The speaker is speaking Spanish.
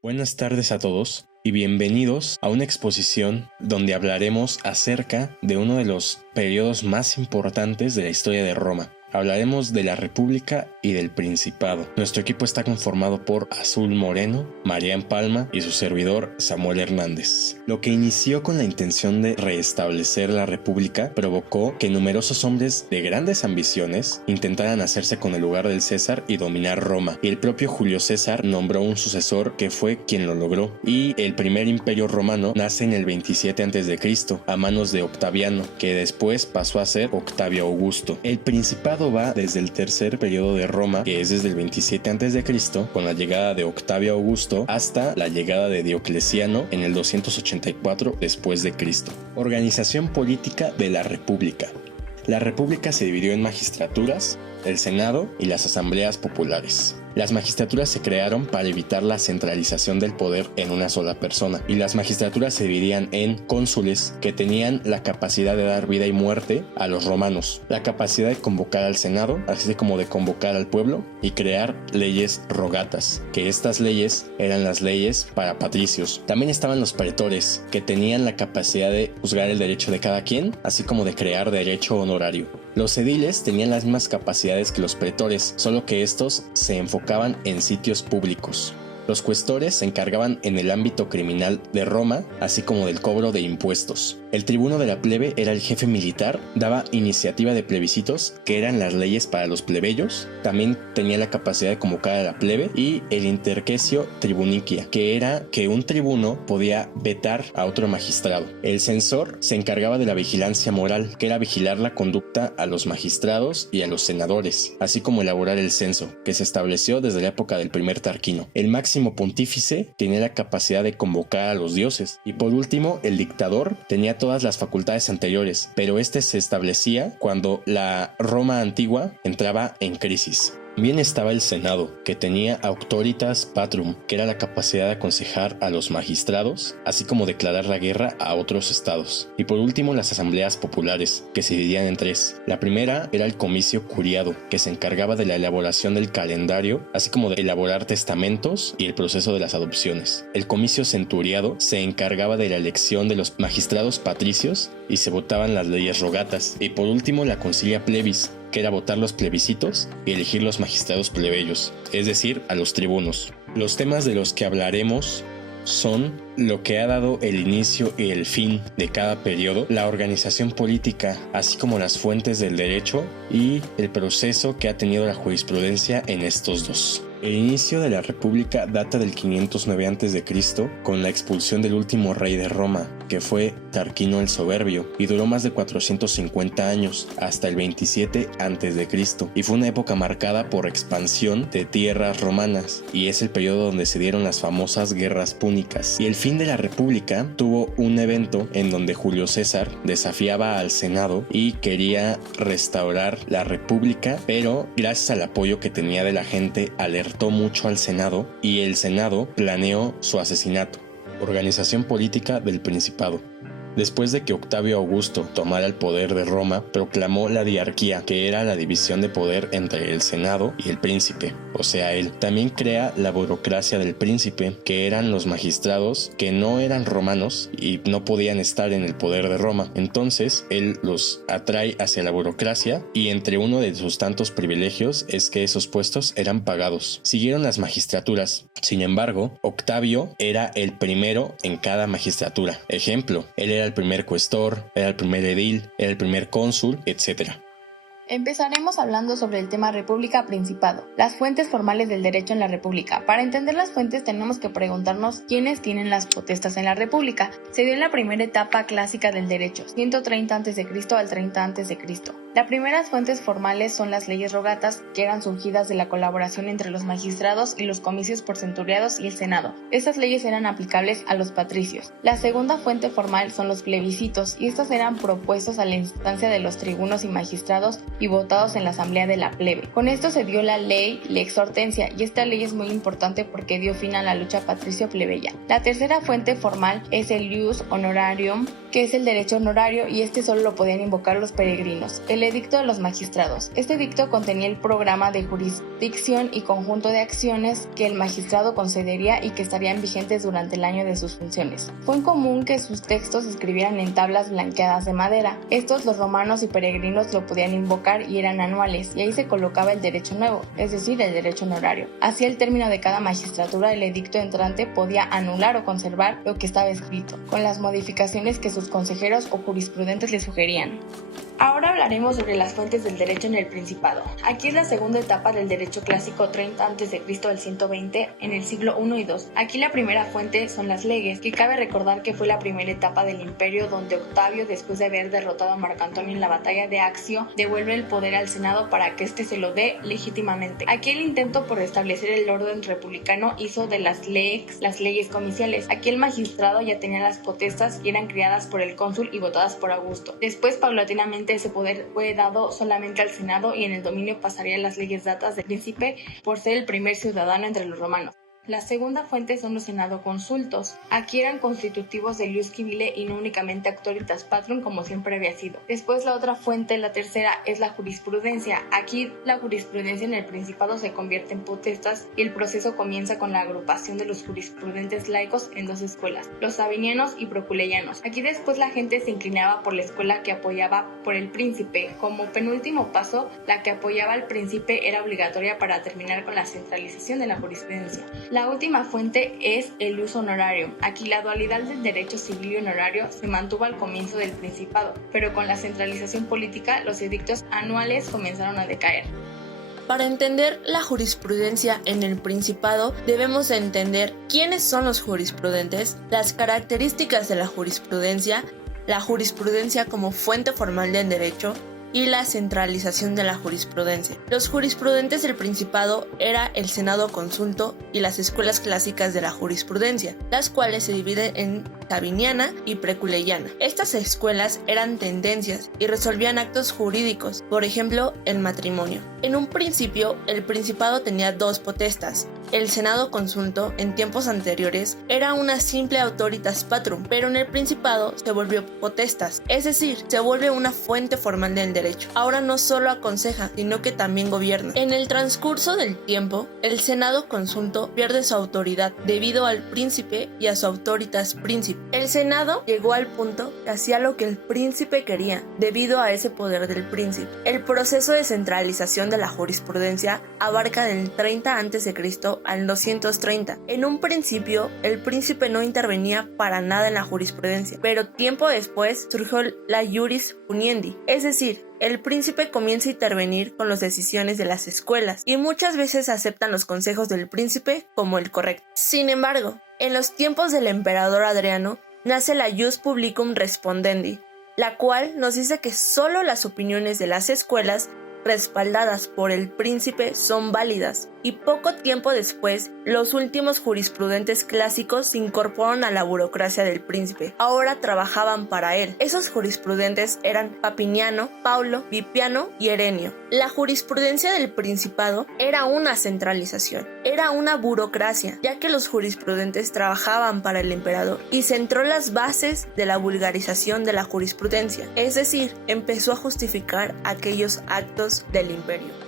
Buenas tardes a todos y bienvenidos a una exposición donde hablaremos acerca de uno de los periodos más importantes de la historia de Roma. Hablaremos de la República y del Principado. Nuestro equipo está conformado por Azul Moreno, Marián Palma y su servidor Samuel Hernández. Lo que inició con la intención de restablecer la República provocó que numerosos hombres de grandes ambiciones intentaran hacerse con el lugar del César y dominar Roma. Y el propio Julio César nombró un sucesor que fue quien lo logró. Y el primer imperio romano nace en el 27 a.C. a manos de Octaviano, que después pasó a ser Octavio Augusto. El Principado va desde el tercer periodo de Roma, que es desde el 27 a.C., con la llegada de Octavio Augusto, hasta la llegada de Diocleciano en el 284 después de Cristo. Organización política de la República. La República se dividió en magistraturas, el Senado y las asambleas populares. Las magistraturas se crearon para evitar la centralización del poder en una sola persona, y las magistraturas se dividían en cónsules, que tenían la capacidad de dar vida y muerte a los romanos, la capacidad de convocar al Senado, así como de convocar al pueblo y crear leyes rogatas, que estas leyes eran las leyes para patricios. También estaban los pretores, que tenían la capacidad de juzgar el derecho de cada quien, así como de crear derecho honorario. Los ediles tenían las mismas capacidades que los pretores, solo que estos se enfocaban en sitios públicos. Los cuestores se encargaban en el ámbito criminal de Roma, así como del cobro de impuestos. El tribuno de la plebe era el jefe militar, daba iniciativa de plebiscitos, que eran las leyes para los plebeyos. También tenía la capacidad de convocar a la plebe, y el interquesio tribunicia, que era que un tribuno podía vetar a otro magistrado. El censor se encargaba de la vigilancia moral, que era vigilar la conducta a los magistrados y a los senadores, así como elaborar el censo, que se estableció desde la época del primer Tarquino. El máximo pontífice tenía la capacidad de convocar a los dioses, y por último el dictador tenía todas las facultades anteriores, pero este se establecía cuando la Roma antigua entraba en crisis. También estaba el Senado, que tenía auctoritas patrum, que era la capacidad de aconsejar a los magistrados, así como declarar la guerra a otros estados. Y por último, las asambleas populares, que se dividían en tres. La primera era el comicio curiado, que se encargaba de la elaboración del calendario, así como de elaborar testamentos y el proceso de las adopciones. El comicio centuriado se encargaba de la elección de los magistrados patricios y se votaban las leyes rogatas. Y por último, la concilia plebis, que era votar los plebiscitos y elegir los magistrados plebeyos, es decir, a los tribunos. Los temas de los que hablaremos son lo que ha dado el inicio y el fin de cada periodo, la organización política, así como las fuentes del derecho y el proceso que ha tenido la jurisprudencia en estos dos. El inicio de la República data del 509 a.C. con la expulsión del último rey de Roma, que fue Tarquino el Soberbio, y duró más de 450 años, hasta el 27 a.C., y fue una época marcada por expansión de tierras romanas, y es el periodo donde se dieron las famosas guerras púnicas. Y el fin de la República tuvo un evento en donde Julio César desafiaba al Senado y quería restaurar la República, pero gracias al apoyo que tenía de la gente alertó mucho al Senado, y el Senado planeó su asesinato. Organización política del Principado. Después de que Octavio Augusto tomara el poder de Roma, proclamó la diarquía, que era la división de poder entre el Senado y el príncipe, o sea, él. También crea la burocracia del príncipe, que eran los magistrados que no eran romanos y no podían estar en el poder de Roma. Entonces, él los atrae hacia la burocracia, y entre uno de sus tantos privilegios es que esos puestos eran pagados. Siguieron las magistraturas. Sin embargo, Octavio era el primero en cada magistratura. Ejemplo, él era el primer cuestor, era el primer edil, era el primer cónsul, etc. Empezaremos hablando sobre el tema República-Principado, las fuentes formales del derecho en la República. Para entender las fuentes tenemos que preguntarnos quiénes tienen las potestas en la República. Se dio en la primera etapa clásica del derecho, 130 a.C. al 30 a.C. Las primeras fuentes formales son las leyes rogatas, que eran surgidas de la colaboración entre los magistrados y los comicios por centuriados y el Senado. Estas leyes eran aplicables a los patricios. La segunda fuente formal son los plebiscitos, y estos eran propuestos a la instancia de los tribunos y magistrados y votados en la asamblea de la plebe. Con esto se dio la ley Lex Hortensia, y esta ley es muy importante porque dio fin a la lucha patricio-plebeya. La tercera fuente formal es el ius honorarium, que es el derecho honorario, y este solo lo podían invocar los peregrinos. El edicto de los magistrados. Este edicto contenía el programa de jurisdicción y conjunto de acciones que el magistrado concedería y que estarían vigentes durante el año de sus funciones. Fue común que sus textos se escribieran en tablas blanqueadas de madera. Estos los romanos y peregrinos lo podían invocar y eran anuales, y ahí se colocaba el derecho nuevo, es decir, el derecho honorario. Así, al término de cada magistratura, el edicto entrante podía anular o conservar lo que estaba escrito, con las modificaciones que sus consejeros o jurisprudentes le sugerían. Ahora hablaremos sobre las fuentes del derecho en el Principado. Aquí es la segunda etapa del derecho clásico 30 a.C. al 120 en el siglo I y II. Aquí la primera fuente son las leyes, que cabe recordar que fue la primera etapa del imperio donde Octavio, después de haber derrotado a Marco Antonio en la batalla de Accio, devuelve el poder al Senado para que éste se lo dé legítimamente. Aquí el intento por establecer el orden republicano hizo de las leyes comiciales. Aquí el magistrado ya tenía las potestas y eran creadas por el cónsul y votadas por Augusto. Después, paulatinamente, ese poder fue dado solamente al Senado y en el dominio pasarían las leyes datas del príncipe por ser el primer ciudadano entre los romanos. La segunda fuente son los senadoconsultos. Aquí eran constitutivos de ius civile y no únicamente auctoritas patrum como siempre había sido. Después la otra fuente, la tercera, es la jurisprudencia. Aquí la jurisprudencia en el Principado se convierte en potestas y el proceso comienza con la agrupación de los jurisprudentes laicos en dos escuelas, los sabinianos y proculeyanos. Aquí después la gente se inclinaba por la escuela que apoyaba por el príncipe. Como penúltimo paso, la que apoyaba al príncipe era obligatoria para terminar con la centralización de la jurisprudencia. La última fuente es el ius honorarium. Aquí la dualidad del derecho civil y honorario se mantuvo al comienzo del Principado, pero con la centralización política los edictos anuales comenzaron a decaer. Para entender la jurisprudencia en el Principado, debemos entender quiénes son los jurisprudentes, las características de la jurisprudencia como fuente formal del derecho, y la centralización de la jurisprudencia. Los jurisprudentes del Principado era el Senado Consulto y las escuelas clásicas de la jurisprudencia, las cuales se dividen en sabiniana y preculeyana. Estas escuelas eran tendencias y resolvían actos jurídicos, por ejemplo, el matrimonio. En un principio, el Principado tenía dos potestas. El Senado Consulto, en tiempos anteriores, era una simple auctoritas patrum, pero en el Principado se volvió potestas, es decir, se vuelve una fuente formal del derecho. Ahora no solo aconseja, sino que también gobierna. En el transcurso del tiempo, el Senado Consulto pierde su autoridad debido al príncipe y a su auctoritas príncipe. El Senado llegó al punto que hacía lo que el príncipe quería, debido a ese poder del príncipe. El proceso de centralización de la jurisprudencia abarca del 30 a.C. al 230. En un principio, el príncipe no intervenía para nada en la jurisprudencia, pero tiempo después surgió la iuris puniendi, es decir, el príncipe comienza a intervenir con las decisiones de las escuelas y muchas veces aceptan los consejos del príncipe como el correcto. Sin embargo, en los tiempos del emperador Adriano nace la ius publicum respondendi, la cual nos dice que solo las opiniones de las escuelas respaldadas por el príncipe son válidas, y poco tiempo después los últimos jurisprudentes clásicos se incorporaron a la burocracia del príncipe. Ahora trabajaban para él. Esos jurisprudentes eran Papiniano, Paulo, Vipiano y Herenio. La jurisprudencia del Principado era una centralización, era una burocracia, ya que los jurisprudentes trabajaban para el emperador y centró las bases de la vulgarización de la jurisprudencia, es decir, empezó a justificar aquellos actos del imperio.